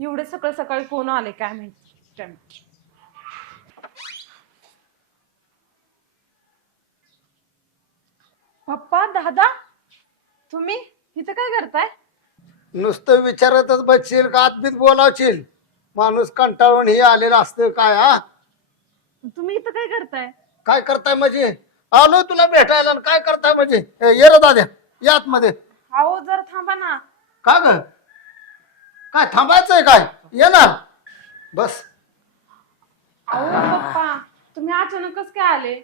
एवढे सकाळ सकाळी कोण आले काय माहिती. पप्पा दादा तुम्ही इथं काय करताय? नुसतं विचारतच बसशील का? आतबीत बोलावशील. माणूस कंटाळून हे आलेलं असतं काय हा? तुम्ही इथं काय करताय? काय करताय म्हणजे? आलो तुला भेटायला आणि काय करताय म्हणजे? ए, ये रे दाद्या या आतमध्ये. अहो जरा थांबा ना. का ग? काय थांबायचंय काय? ये ना बस. अहो पप्पा तुम्ही अचानकच काय आले?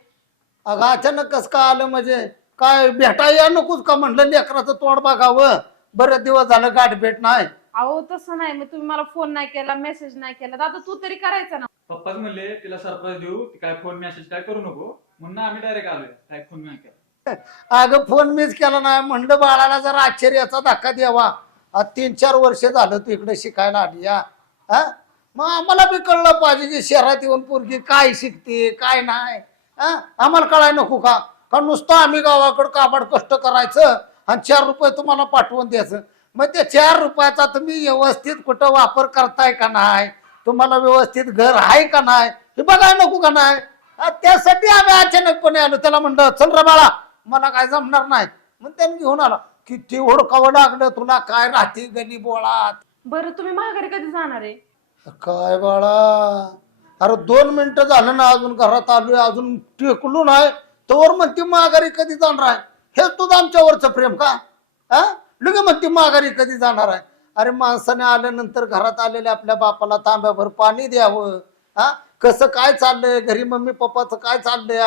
अगं अचानक कस का आलं म्हणजे? काय भेटाय या नकोच का म्हणलं लेकराचं तोंड बघावं? बरेच दिवस झालं गाठ भेट नाही. अहो तसं नाही. मग तुम्ही मला फोन नाही केला मेसेज नाही केला. दादा तू तरी करायचा ना. पप्पाच म्हणले तिला सरप्राईज देऊ. ती काय फोन मेसेज काय करू नको. म्हणून आम्ही डायरेक्ट आलोय. काय फोन नाही केला. अगं फोन मीच केला नाही. म्हणलं बाळाला जरा आश्चर्याचा धक्का द्यावा. तीन चार वर्ष झालं तू इकडे शिकायला आली या हा मग आम्हाला बी कळलं पाहिजे की शहरात येऊन पोरगी काय शिकते काय नाही. हा आम्हाला कळाय नको का? कारण नुसतं आम्ही गावाकडं काबाड कष्ट करायचं आणि चार रुपये तुम्हाला पाठवून द्यायचं. मग त्या चार रुपयाचा तुम्ही व्यवस्थित कुठं वापर करताय का नाही? तुम्हाला व्यवस्थित घर आहे का नाही? हे बघाय नको का नाही? त्यासाठी आम्ही अचानकपणे आलो. त्याला म्हणलं चल रे बाळा मला काय जमणार नाही. मग त्यांनी घेऊन आला. किती ओळखावं लागलं तुला? काय राहते गली बोळात? बरं तुम्ही माघारी कधी जाणार आहे? काय बाळा? अरे दोन मिनिटं झालं ना अजून घरात आलोय अजून टेकलो नाही तोवर म्हणती माघारी कधी जाणार आहे? हेच तुझं आमच्यावरचं प्रेम का? हा लगे म्हणती माघारी कधी जाणार आहे? अरे माणसाने आल्यानंतर घरात आलेल्या आपल्या बापाला तांब्याभर पाणी द्यावं. हा कसं काय चाललंय? घरी मम्मी पप्पाचं काय चाललंय?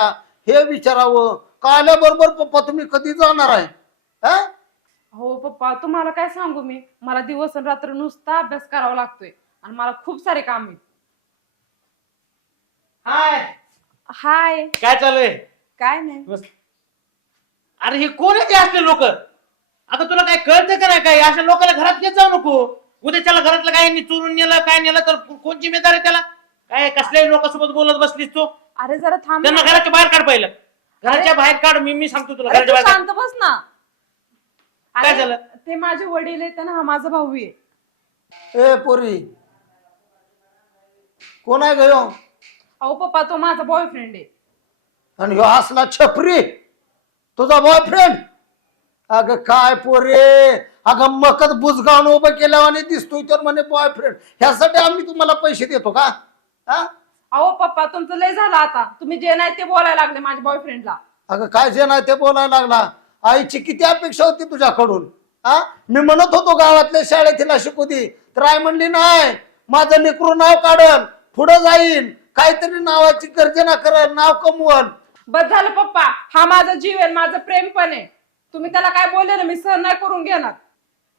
हे विचारावं. का आल्याबरोबर पप्पा तुम्ही कधी जाणार आहे? हा हो पप्पा तुम्हाला काय सांगू मी? मला दिवस आणि रात्र नुसता अभ्यास करावा लागतोय आणि मला खूप सारे काम आहे हाय. हाय. काय चालूय काय नाही. बस. अरे हे कोण आहे ते असले लोक? आता तुला काय कळतं का नाही काय? अशा लोकांना घरात घेत जाऊ नको. उद्या त्याला घरातलं काय नी चोरून नेलं काय नेलं तर कोण जिम्मेदार आहे त्याला? काय कसल्याही लोकांसोबत बोलत बसलीस तू? अरे जरा थांब त्यांना. घराच्या बाहेर काढ पहिलं. घराच्या बाहेर काढ मी मी सांगतो तुला अरे घराच्या बाहेर शांत बस ना. काय झालं? ते माझे वडील आहेत ना हा माझा भाऊ आहे. ए पोरी. कोण आहे गयो अहो पप्पा तो माझा बॉयफ्रेंड आहे. आणि ह्यो असला छपरी. तुझा बॉयफ्रेंड अगं काय पोरे? अगं मकत बुजगावून उभं केल्यावाने दिसतोय तर म्हणे बॉयफ्रेंड ह्यासाठी आम्ही तुम्हाला पैसे देतो का? हा? अहो पप्पा तुमचं लय झालं आता. तुम्ही जे नाही ते बोलायला लागले माझ्या बॉयफ्रेंडला अगं काय जे नाही ते बोलायला लागला. आईची किती अपेक्षा होती तुझ्याकडून? हा? मी म्हणत होतो गावातल्या शाळेत तिला शिकू दे. तर आई म्हणली नाही माझं लेकरू नाव काढल पुढं जाईन. काहीतरी नावाची गर्जना करल नाव कमवल. बस झालं पप्पा. हा माझा जीव आहे माझं प्रेम पण आहे. तुम्ही त्याला काय बोलले ना मी सहन नाही करून घेणार.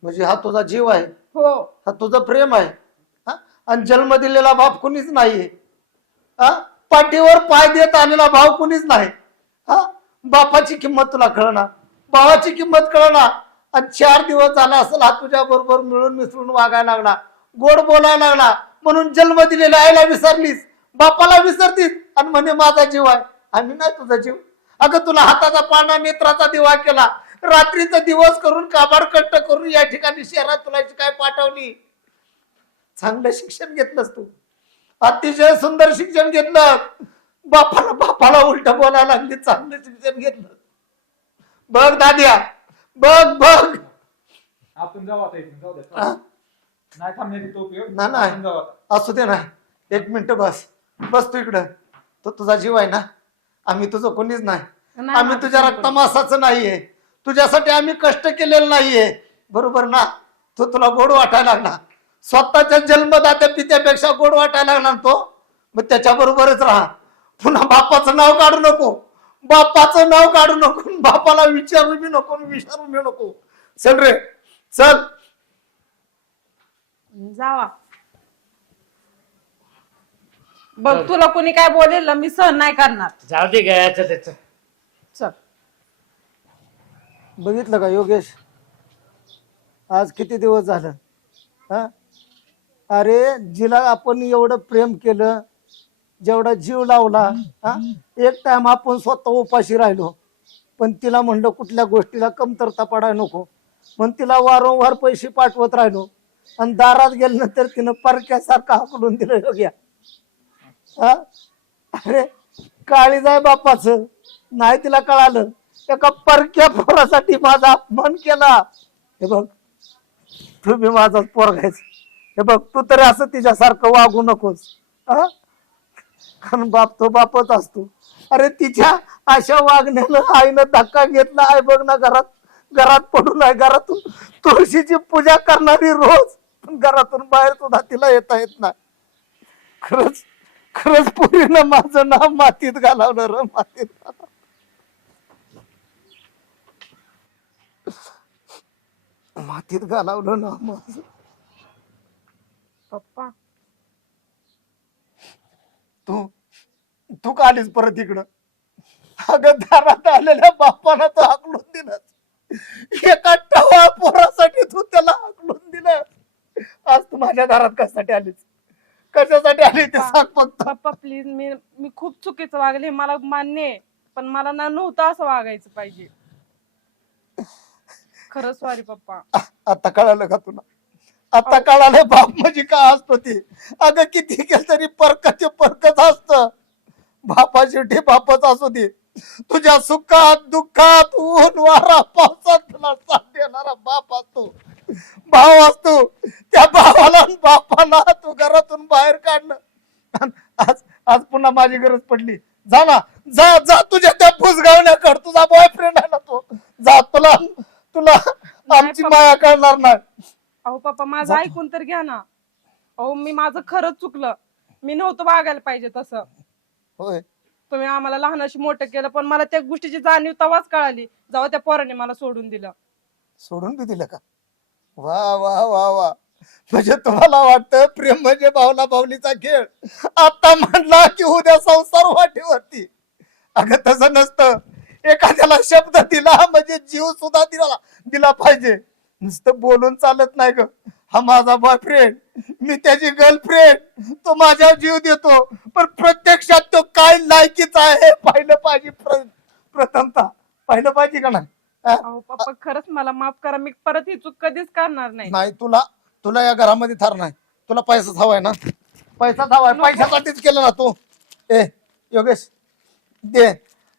म्हणजे हा तुझा जीव आहे? हो. हा तुझं प्रेम आहे? हा? आणि जन्म दिलेला बाप कुणीच नाहीये हा? पाठीवर पाय देत आलेला भाव कुणीच नाही? हा? बापाची किंमत तुला कळणार? भावाची किंमत कळणार आणि चार दिवस झाला असेल हा तुझ्या बरोबर मिळून मिसळून वागायला लागला. गोड बोलायला लागला. म्हणून जन्म दिलेल्या आईला विसरलीस बापाला विसरतीस आणि म्हणे माझा जीव आहे. आम्ही नाही तुझा जीव. अगं तुला हाताचा पाना नेत्राचा दिवा केला. रात्रीचा दिवस करून काबाड कट्ट करून या ठिकाणी शहरात तुला काय पाठवली? चांगलं शिक्षण घेतलंस तू. अतिशय सुंदर शिक्षण घेतलं. बापाला बापाला उलट बोलायला लागली. चांगलं शिक्षण घेतलं. बघ दाद्या बघ बघ. आपण जाऊ आता इथून जाऊ दे. हा? नाही थांबण्याची तो उपयोग नाही, नाही. आपण जाऊ आता. असू दे ना. एक मिनिट बस. बस तू इकडं. तो तुझा जीव आहे ना? आम्ही तुझं कोणीच नाही. नाही, आम्ही तुझ्या रक्तमासाचं नाहीये. तुझ्यासाठी आम्ही कष्ट केलेलं नाहीये. बरोबर ना? तो तुला गोड वाटायला लागला स्वतःच्या जन्मदात्या पित्यापेक्षा गोड वाटायला लागला ना तो. मग त्याच्या बरोबरच राहा. पुन्हा बापाचं नाव काढू नको. बापाचं नाव काढू नको बापाला विचारू बी नको विचारू बी नको. चल रे चल. जावा. बघ तुला कोणी काय बोलेल ना मी सहन नाही करणार. जाऊ दे गायचं त्याचं. चल. बघितलं का योगेश? आज किती दिवस झालं? हा? अरे जिला आपण एवढं प्रेम केलं जेवढा जीव लावला हा एक टाइम आपण स्वतः उपाशी राहिलो. पण तिला म्हणलं कुठल्या गोष्टीला कमतरता पडाय नको. पण तिला वारंवार पैसे पाठवत राहिलो. आणि दारात गेल्यानंतर तिनं परक्यासारखं हाकडून दिलं योग्या हा? अरे काळी जाय बापाच. नाही तिला कळालं. एका परक्या पोरासाठी माझा अपमान केला. हे बघ तुम्ही माझाच पोरगायच हे बघ तू तरी असं तिच्यासारखं वागू नकोस. हा? आणि बाप तो बापच असतो. अरे तिच्या अशा वागण्यानं आईनं धक्का घेतला आहे बघ ना घरात. घरात पडून आहे घरातून तुळशीची पूजा करणारी रोज पण घरातून बाहेर सुद्धा तिला येता येत नाही. खरंच खरंच पुरीनं माझं नाव मातीत घालावलं र मातीत. मातीत घालवलं ना माझं. पप्पा तू का आलीस परत इकडं? अगं दारात आलेल्या बापाला तू हाकलून दिलास. एका टवा पोरासाठी तू त्याला हाकलून दिलं आज तू माझ्या घरात कशासाठी आलीस? कशासाठी आली ते सांग फक्त. पप्पा प्लीज मी मी खूप चुकीचं वागले. मला मान्य आहे पण मला ना नव्हतं असं वागायचं पाहिजे. खरं सॉरी पप्पा. आता कळालं का तुला? आता कळालं बाप म्हणजे काय असतो ते? अगं किती केलं तरी परकाचे परकच असत. बापाची शेवटी बापच असू दे. तुझ्या सुखात दुःखात ऊन वारा पावसात तुला साथ देणारा बाप असतो. भाव असतो. त्या भावाला बापाला तू घरातून बाहेर काढलं आणि आज आज पुन्हा माझी गरज पडली. जा ना जा जा तुझ्या त्या फुसगावण्याकड. तुझा बॉयफ्रेंड आहे ना तो. जा तुला तुला आमची. माया करणार नाही. अहो पप्पा माझं ऐकून तर घ्या ना. अहो मी माझं खरंच चुकलं. मी नव्हतं वागायला पाहिजे तसं. होय. तुम्ही आम्हाला लहानाशी मोठं केलं पण मला त्या गोष्टीची जाणीव तेव्हाच कळाली. जेव्हा त्या पोराने मला सोडून दिलं. सोडून बी दिलं का? वा वा वा वा. म्हणजे तुम्हाला वाटतं प्रेम म्हणजे भावला भावलीचा खेळ. आता म्हणला की उद्या संसार वाटेवरती. अगं तसं नसतं. एखाद्याला शब्द दिला म्हणजे जीव सुद्धा दिला दिला पाहिजे. नुसतं बोलून चालत नाही ग. हा माझा बॉयफ्रेंड मी त्याची गर्लफ्रेंड तो माझ्या जीव देतो. पण प्रत्यक्षात तो काय लायकीचा आहे? पाहिलं पाहिजे प्र- प्रथमतः. पाहिलं पाहिजे का नाही? हा? अहो पप्पा खरंच मला माफ करा. मी परत ही चूक कधीच करणार नाही. नाही तुला तुला या घरामध्ये थार नाही. तुला पैसाच हवाय ना? पैसाच हवाय. पैशासाठीच केलं ना तू? ए योगेश दे.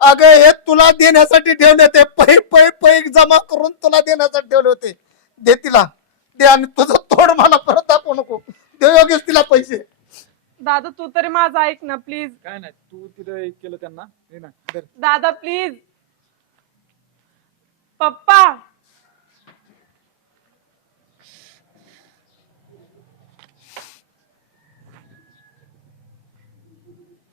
अगं हे तुला देण्यासाठी ठेवले होते. पै पै पै जमा करून तुला देण्यासाठी ठेवले होते. दे तिला. दे आणि तुझं तोड मला परत दाखवू नको. दे योगेश तिला पैसे. दादा तू तरी माझं ऐक ना प्लीज काय नाही तू तिथं एक केलं त्यांना. हे ना धर. दादा प्लीज पप्पा!